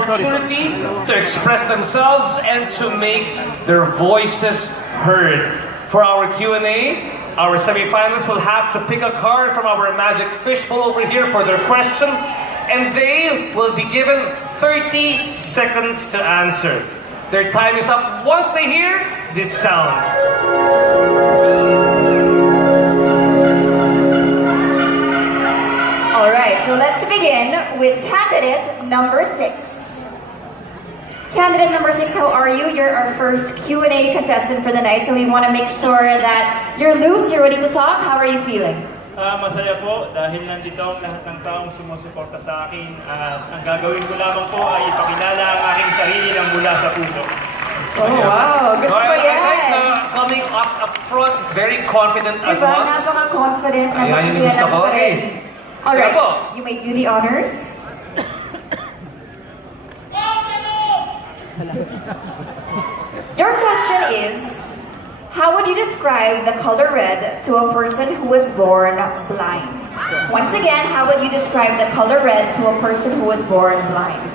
opportunity to express themselves and to make their voices heard. For our Q&A, our semifinalists will have to pick a card from our magic fishbowl over here for their question, and they will be given 30 seconds to answer. Their time is up once they hear this sound. Alright, so let's begin with candidate number 6. Candidate number 6, how are you? You're our first Q&A contestant for the night, so we want to make sure that you're loose, you're ready to talk. How are you feeling? Masaya po dahil nandito ang lahat ng taong sumusuporta sa akin at ang gagawin ko lamang po ay ipakilala ang aking sarili ng mula sa puso. Oh, wow! Gusto ko I yan! like coming up front, very confident at Diba? once. Napaka-confident na Ayan, yung gusto ko. already. Okay. Alright, Bravo. you may do the honors. Your question is, how would you describe the color red to a person who was born blind? Once again, how would you describe the color red to a person who was born blind?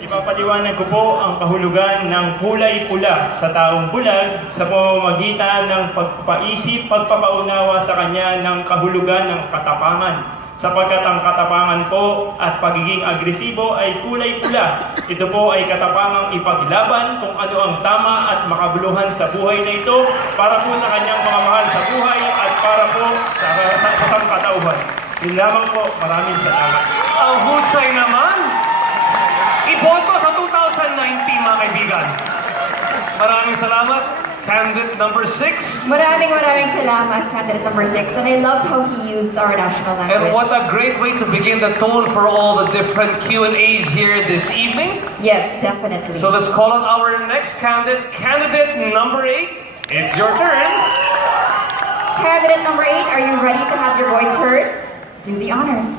Ipapaliwanag ko po ang kahulugan ng kulay pula sa taong bulag sa pamamagitan ng pagpapaisip, pagpapaunawa sa kanya ng kahulugan ng katapangan. Sapagkat ang katapangan po at pagiging agresibo ay kulay pula. Ito po ay katapangang ipaglaban kung ano ang tama at makabuluhan sa buhay na ito para po sa kanyang mga mahal sa buhay at para po sa sangkatauhan. Yun lamang po, maraming salamat. Ang husay naman! Iboto sa 2019, mga kaibigan. Maraming salamat. Candidate number 6. Maraming salamat, candidate number 6. And I loved how he used our national language. And what a great way to begin the tone for all the different Q&As here this evening. Yes, definitely. So let's call on our next candidate, candidate number 8. It's your turn. Candidate number 8, are you ready to have your voice heard? Do the honors.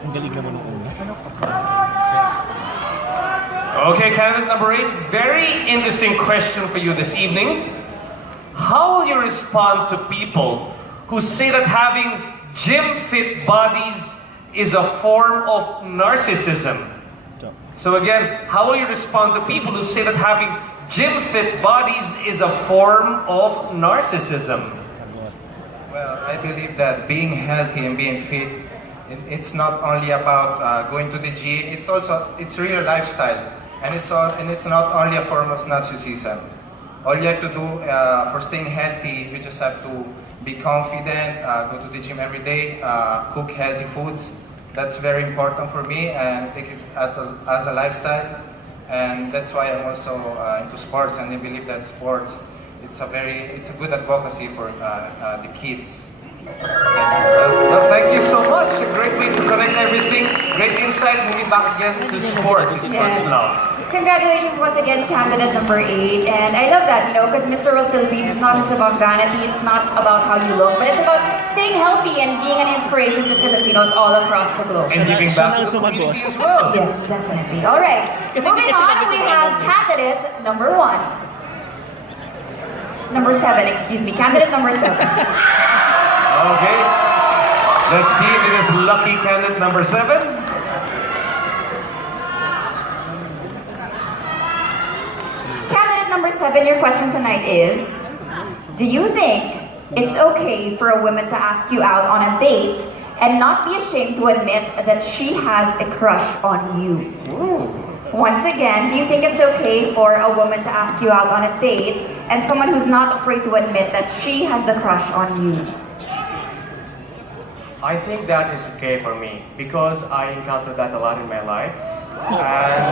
Ang galing naman ng una. Okay, candidate number 8, very interesting question for you this evening. How will you respond to people who say that having gym-fit bodies is a form of narcissism? So again, how will you respond to people who say that having gym-fit bodies is a form of narcissism? Well, I believe that being healthy and being fit, it's not only about going to the gym. It's real lifestyle, and it's not only a form of narcissism. All you have to do for staying healthy, you just have to be confident, go to the gym every day, cook healthy foods. That's very important for me, and take it as a lifestyle. And that's why I'm also into sports, and I believe that sports, it's a good advocacy for the kids. Well, thank you so much. A great way to connect everything. Great insight. Moving back again to sports. It's first love. Congratulations once again, candidate number 8. And I love that, because Mr. World Philippines is not just about vanity, it's not about how you look, but it's about staying healthy and being an inspiration to Filipinos all across the globe. And giving Siya back na to the sumagot. community as well. Yes, definitely. All right. Moving on, we have candidate number 1. Number 7, excuse me. Candidate number 7. Okay. Let's see if it is lucky candidate number 7. Candidate number 7, your question tonight is, do you think it's okay for a woman to ask you out on a date and not be ashamed to admit that she has a crush on you? Once again, do you think it's okay for a woman to ask you out on a date and someone who's not afraid to admit that she has the crush on you? I think that is okay for me because I encountered that a lot in my life. And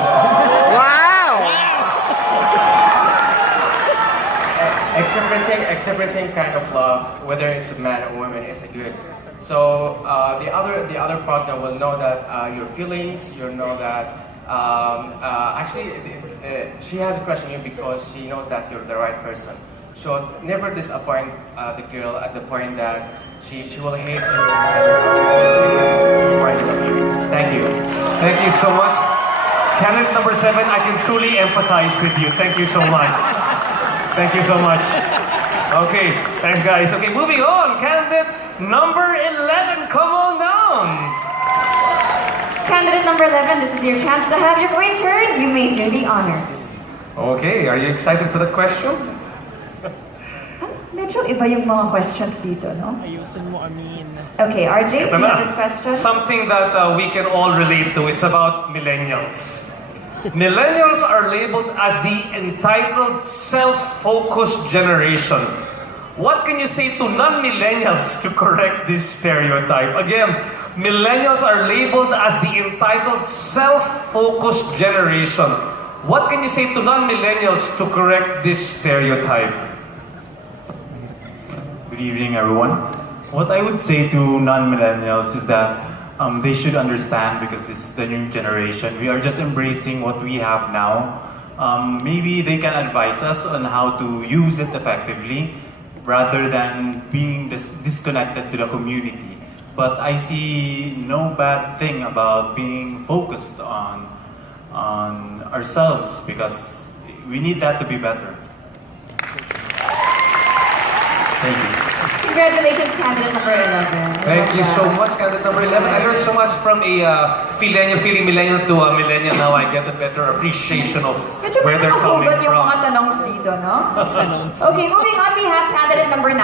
expressing kind of love, whether it's a man or woman, is good. So the other partner will know that your feelings. You know that she has a crush on you because she knows that you're the right person. So never disappoint the girl at the point that she will hate you and she is disappointed of you. Thank you. Thank you so much. Candidate number 7, I can truly empathize with you. Thank you so much. Thank you so much. Okay, thanks guys. Okay, moving on. Candidate number 11, come on now. Candidate number 11, this is your chance to have your voice heard. You may do the honors. Okay, are you excited for the question? Medyo iba yung mga questions dito, no? Ayusin mo, Amin. Okay, RJ, Ito do you have na. this question? Something that we can all relate to. It's about millennials. Millennials are labeled as the entitled, self-focused generation. What can you say to non-millennials to correct this stereotype? Again, millennials are labeled as the entitled, self-focused generation. What can you say to non-millennials to correct this stereotype? Good evening, everyone. What I would say to non-millennials is that they should understand, because this is the new generation. We are just embracing what we have now. Maybe they can advise us on how to use it effectively rather than being disconnected to the community. But I see no bad thing about being focused on ourselves, because we need that to be better. Thank you. Congratulations, candidate number 11. Thank you so much, candidate number 11. I learned so much from a feeling millennial to a millennial. Now I get a better appreciation of Medyo where may they're coming nakahugot yung mga from. tanongs dito, no? Okay, moving on, we have candidate number 9.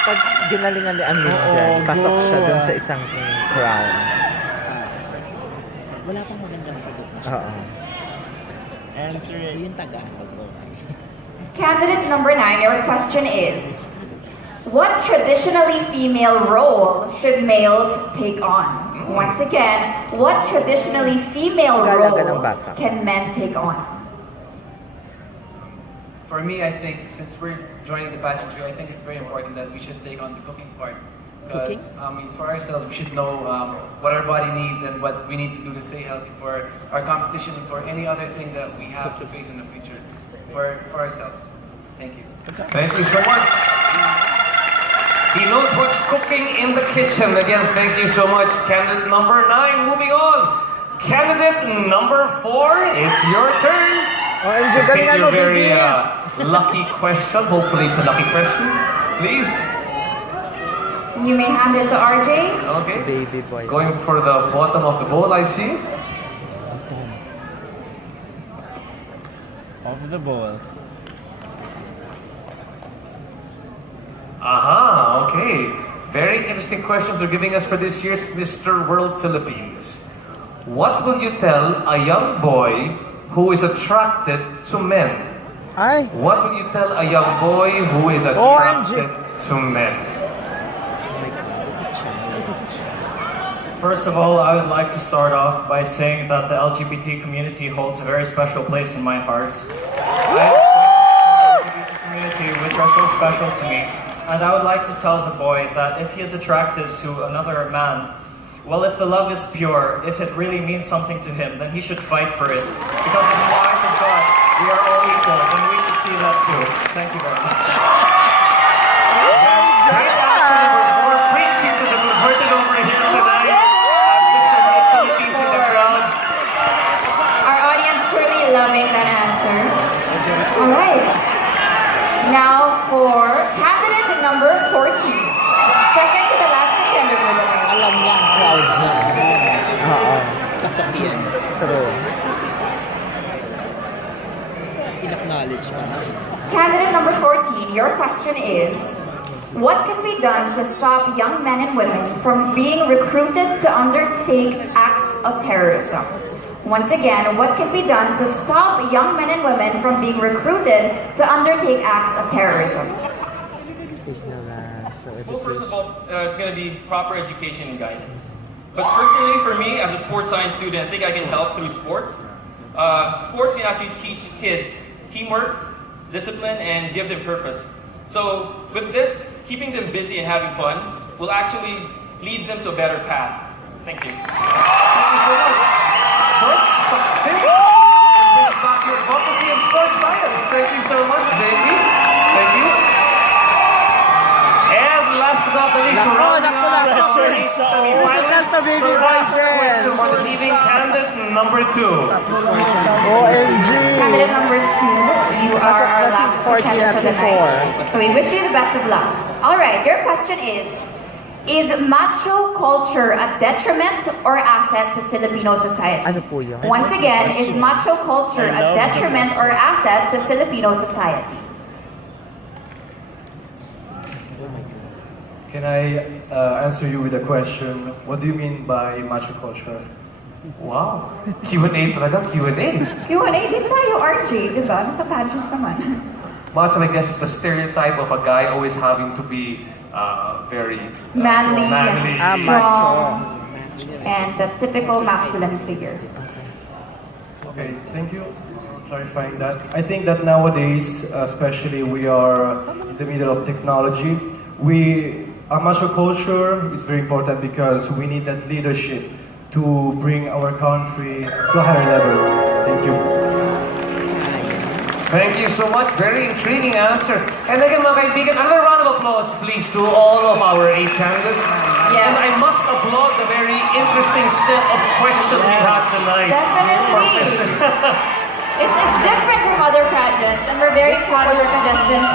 Pag ginalingan ni Amin dyan, pasok siya dun sa isang crown. Wala pang magandang sagot. Oo. Answer it. Yung Tagalog. Candidate number 9, your question is, what traditionally female role should males take on? Once again, what traditionally female Kalaga ng role bata. can men take on? For me, I think since we're joining the pageant trio, I think it's very important that we should take on the cooking part. Because Cooking? for ourselves, we should know what our body needs and what we need to do to stay healthy for our competition and for any other thing that we have to face in the future for ourselves. Thank you. Thank you so much. He knows what's cooking in the kitchen. Again, thank you so much, candidate number 9. Moving on. Candidate number 4, it's your turn. OMG, To pick galingan your mo, very baby! lucky question. Hopefully it's a lucky question. Please. You may hand it to RJ. Okay. Baby boy. Going for the bottom of the bowl, I see. Off the ball. Aha, okay. Very interesting questions they're giving us for this year's Mr. World Philippines. What will you tell a young boy who is attracted to men? Ay! What will you tell a young boy who is attracted to men? Oh my God, it's a challenge. First of all, I would like to start off by saying that the LGBT community holds a very special place in my heart. I have friends in the LGBT community which are so special to me. And I would like to tell the boy that if he is attracted to another man, well, if the love is pure, if it really means something to him, then he should fight for it. Because in the eyes of God, we are all equal, and we should see that too. Thank you very much. Great answer. There was more preaching to the converted over here tonight. Mr. World Philippines in the crowd. Our audience surely loving that answer. All right. Now for candidate number 14. Second to the last contender for the night. Alam niya ang crowd niya. Oo. Pasok yan. True. In-acknowledge pa na. Candidate number 14, your question is, what can be done to stop young men and women from being recruited to undertake acts of terrorism? Once again, what can be done to stop young men and women from being recruited to undertake acts of terrorism? Ignorance. So Well, first of all, it's going to be proper education and guidance. But personally, for me, as a sports science student, I think I can help through sports. Sports can actually teach kids teamwork, discipline, and give them purpose. So with this, keeping them busy and having fun will actually lead them to a better path. Thank you. Thank you so much. Short, succinct, and this back your advocacy of sports science. Thank you so much, JP. Thank you. And last but not the least, Nako, rounding nako, out nako. our eight semifinalists, Uy, baby the last Roses. question for this evening, candidate number 2. OMG! Candidate number 2, you are our last contender for the night. So we wish you the best of luck. All right, your question is, Is macho culture a detriment or asset to Filipino society? Ano po yun? Once again, is macho culture a detriment or asset to Filipino society? Can I answer you with a question? What do you mean by macho culture? Wow. Q&A talaga, Q&A. Q&A, di tayo RJ, di ba? Nasa pageant naman. Macho, I guess, is the stereotype of a guy always having to be very Manly, manly. and strong, and the typical masculine figure. Okay, thank you for clarifying that. I think that nowadays, especially we are in the middle of technology, our macho culture is very important because we need that leadership to bring our country to a higher level. Thank you. Thank you so much. Very intriguing answer. And again, mga kaibigan, another round of applause, please, to all of our 8 candidates. Yes. And I must applaud the very interesting set of questions we had tonight. Definitely. It's different from other pageants, and we're very proud of our contestants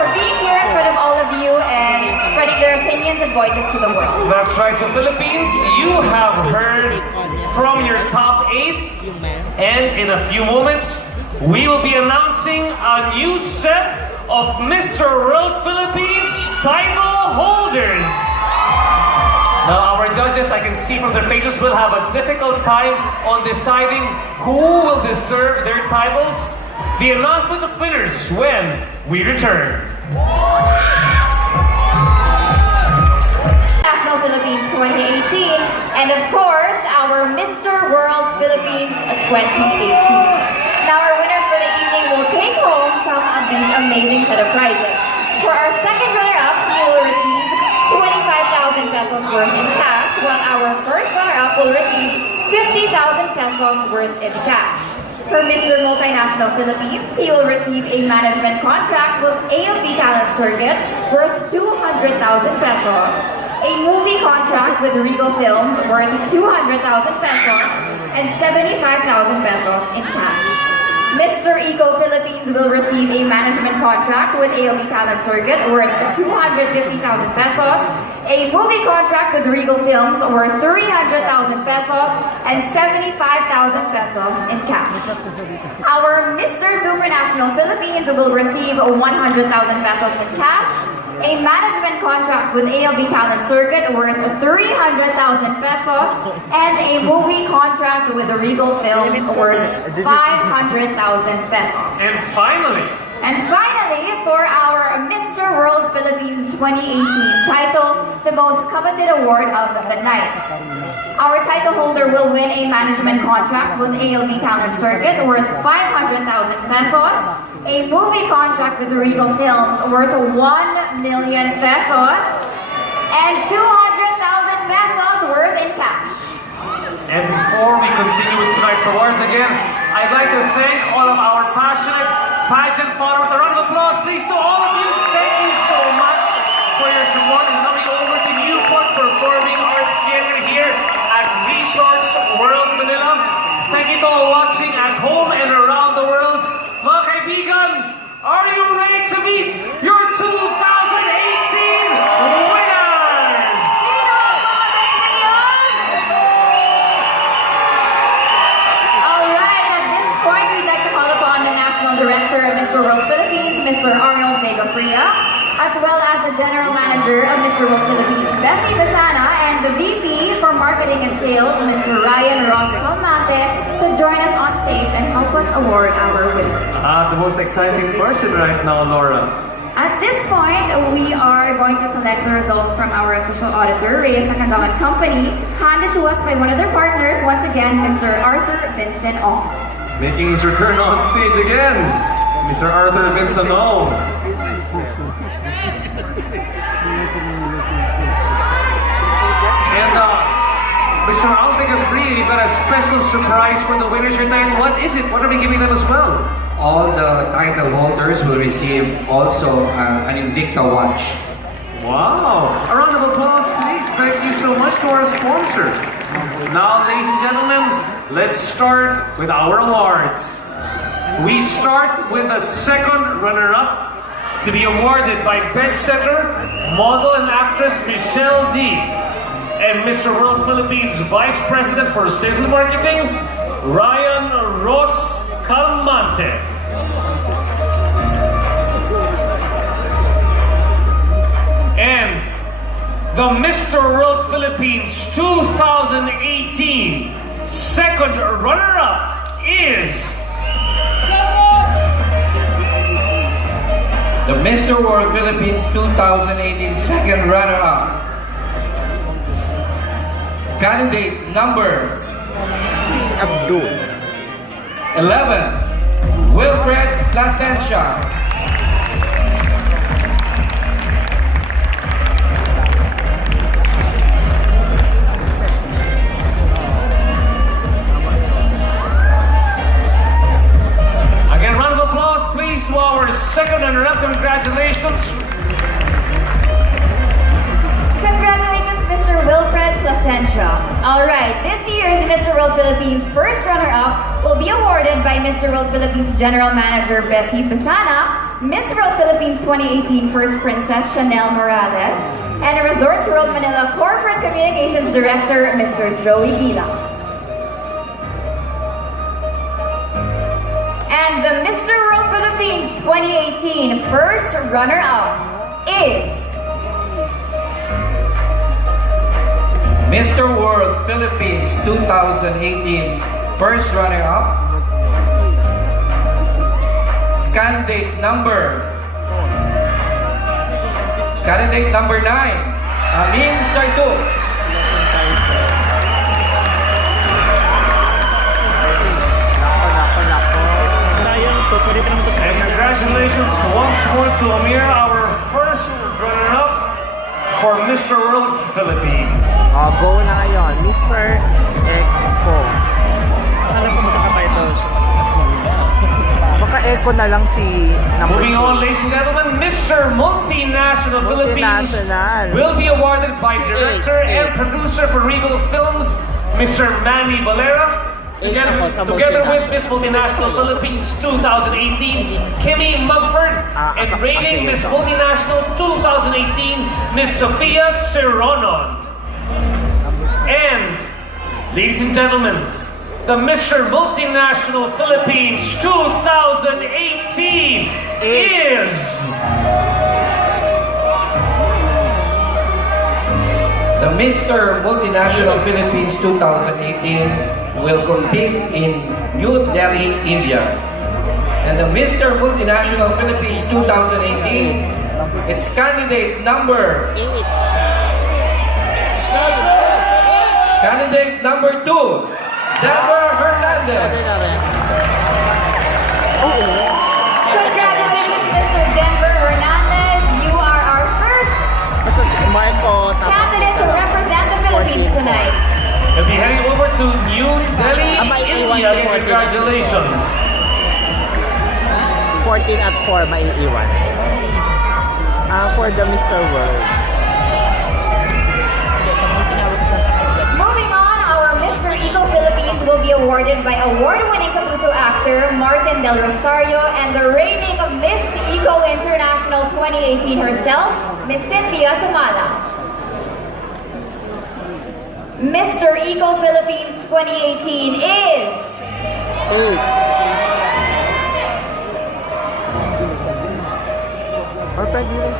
for being here in front of all of you and spreading their opinions and voices to the world. That's right. So Philippines, you have heard from your top 8. And in a few moments, we will be announcing a new set of Mr. World Philippines title holders. Now, our judges, I can see from their faces, will have a difficult time on deciding who will deserve their titles. The announcement of winners when we return. National Philippines 2018, and of course, our Mr. World Philippines 2018. Now, our winners for the evening will take home some of these amazing set of prizes. For our second runner-up, he will receive 25,000 pesos worth in cash, while our first runner-up will receive 50,000 pesos worth in cash. For Mr. Multinational Philippines, he will receive a management contract with ALB Talent Circuit worth 200,000 pesos, a movie contract with Regal Films worth 200,000 pesos, and 75,000 pesos in cash. Mr. Eco Philippines will receive a management contract with ALB Talent Circuit worth 250,000 pesos, a movie contract with Regal Films worth 300,000 pesos, and 75,000 pesos in cash. Our Mr. Supranational Philippines will receive 100,000 pesos in cash, a management contract with ALB Talent Circuit worth 300,000 pesos, and a movie contract with the Regal Films worth 500,000 pesos. And finally, for our Mr. World Philippines 2018 title, the most coveted award of the night. Our title holder will win a management contract with ALB Talent Circuit worth 500,000 pesos, a movie contract with Regal Films worth 1 million pesos, and 200,000 pesos worth in cash. and before we continue with tonight's awards again, I'd like to thank all of our passionate pageant followers. A round of applause, please, to all of you. Thank you so much for your support and coming over to Newport Performing Arts Theater here at Resorts World Manila. Thank you to all watching at home and around the world. Mga kaibigan, are you ready to meet your 2018 winners? Alright, at this point, we'd like to call upon the National Director of Mr. World Philippines, Mr. Arnold Vega Fria, as well as the General Manager of Mr. World Philippines, Bessie Besana, and the VP for Marketing and Sales, Mr. Ryan Ross Calmate, to join us on stage and help us award our winners. The most exciting person right now, Laura. At this point, we are going to collect the results from our official auditor, Reyes Nakandang & Company, handed to us by one of their partners, once again, Mr. Arthur Vincent Ong. Making his return on stage again, Mr. Arthur Vincent Ong. And Mr. Alvega Free, you've got a special surprise for the winners here tonight. What is it? What are we giving them as well? All the title holders will receive also an Invicta watch. Wow! A round of applause, please. Thank you so much to our sponsor. Now, ladies and gentlemen, let's start with our awards. We start with the second runner-up. to be awarded by bench setter, model and actress Michelle D. And Mr. World Philippines Vice President for Sales and Marketing, Ryan Ross Calmante. And the Mr. World Philippines 2018 second runner-up is The Mr. World Philippines 2018 second runner-up. Candidate number Abdul. 11, Wilfred Plasencia. Again, round of applause, please, to our second runner-up. Congratulations. Congratulations, Mr. Wilfred Plasencia. Alright, this year's Mr. World Philippines first runner-up will be awarded by Mr. World Philippines General Manager Bessie Pesana, Miss World Philippines 2018 First Princess Chanel Morales, and Resorts World Manila Corporate Communications Director Mr. Joey Gilas. And the Mr. World Philippines 2018 first runner-up is Mr. World Philippines 2018 first runner-up. Candidate number 9, Amin Sartu. And congratulations once more to Amir, our first runner-up for Mr. World Philippines. Go na ngayon, Mr. Echo. Ano po magkaka-titles? Baka Echo na lang si number Moving 2. on, ladies and gentlemen, Mr. Multinational Philippines will be awarded by director and producer for Regal Films, Mr. Manny Valera, together with Miss Multinational Philippines 2018, Kimmy Mugford, and rating Miss Multinational 2018, Miss Sofia Sironon. And, ladies and gentlemen, the Mr. Multinational Philippines 2018 is The Mr. Multinational Philippines 2018 will compete in New Delhi, India. And the Mr. Multinational Philippines 2018, its candidate number 2, Deborah Hernandez. Congratulations, Mr. Denver Hernandez. You are our first candidate to represent the Philippines tonight. He'll be heading over to New Delhi, India. Congratulations. 14 at 4, maiiwan. For the Mr. World. Moving on, our Mr. Eagle Philippines will be awarded by award-winning Kapuso actor Martin Del Rosario and the reigning of Miss Eco International 2018 herself, Miss Cynthia Tumala. Mr. Eco Philippines 2018 is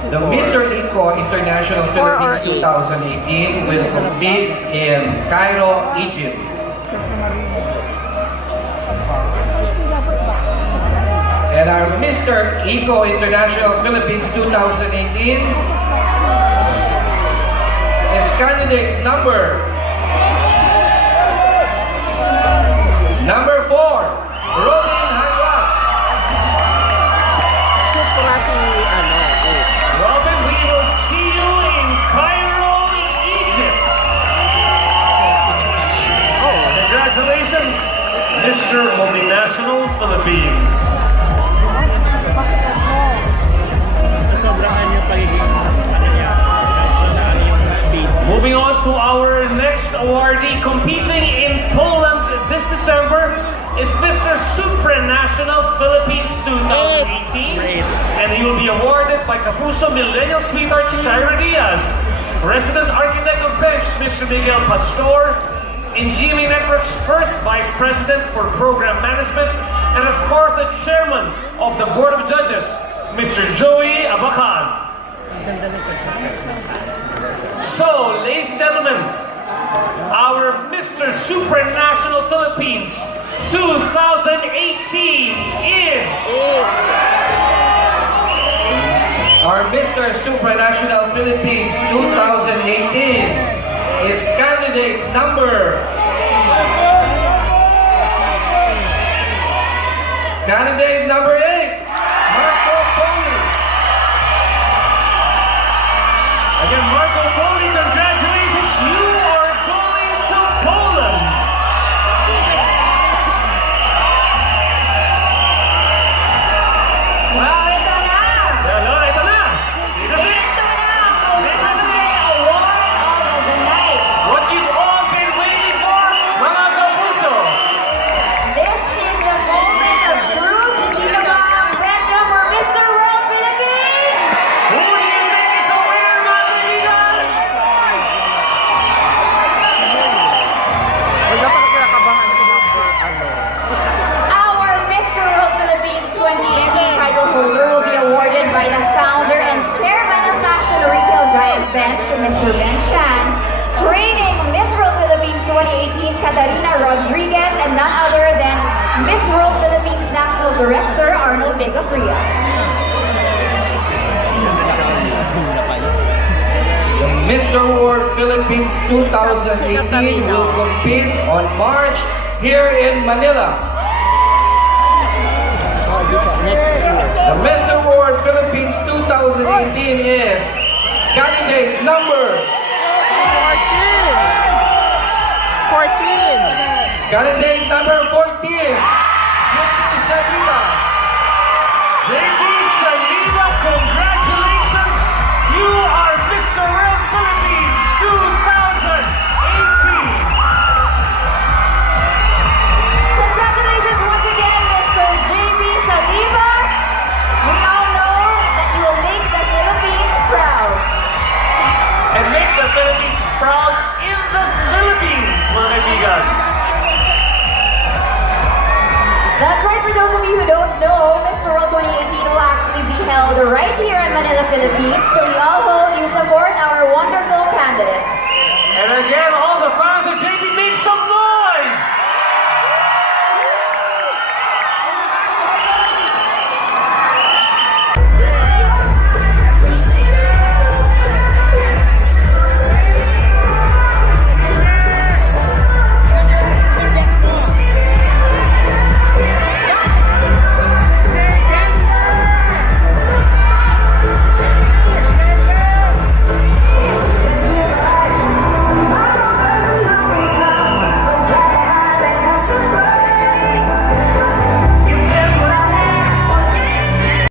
The Mr. Eco International Philippines 2018 will compete in Cairo, Egypt. And our Mr. Eco International Philippines 2018 is candidate number 4, Robin Hanwat. Robin, we will see you in Cairo, Egypt. Congratulations, Mr. Multinational Philippines. Moving on to our next awardee competing in Poland this December, is Mr. Supranational Philippines 2018, and he will be awarded by Kapuso Millennial Sweetheart Shira Diaz, Resident Architect of Bench, Mr. Miguel Pastor, in GMA Network's first Vice President for Program Management, and of course the Chairman of the Board of Judges, Mr. Joey Abacan. So, ladies and gentlemen, our Mr. Supranational Philippines 2018 is... Our Mr. Supranational Philippines 2018 is candidate number... Candidate number 8, Marco Poli. Again, Marco Poli, congratulations! You are going to Poland! Wow, ito na! Hello, ito na! This is it! Ito na ang most wanted award of the night. What you've all been waiting for, mga kapuso! This is the moment of truth. Sino ba ang kwento for Mr. World Philippines? Who do you think is the winner, mga kaibigan? Wala pa kinakabahan si number, Our Mr. World Philippines 2018 title holder will be awarded by the founder and chairman of Fashion Retail Giant Bench, Mr. Ben Chan, reigning Miss World Philippines 2018 Catarina Rodriguez, and none other than Miss World Philippines National Director Arnold Vega Fria. The Mr. World Philippines 2018 will compete on March here in Manila. The Mr. World Philippines 2018 is candidate number 14! Candidate number 14, JP Saliba. JP Saliba, congratulations! You are Mr. World Philippines 2018! Congratulations once again, Mr. JB Saliba. We all know that you will make the Philippines proud. And make the Philippines proud in the Philippines, mga kaibigan. That's right, for those of you who don't know, Mr. World 2018 will actually be held right here in Manila, Philippines. So we all hope you support our wonderful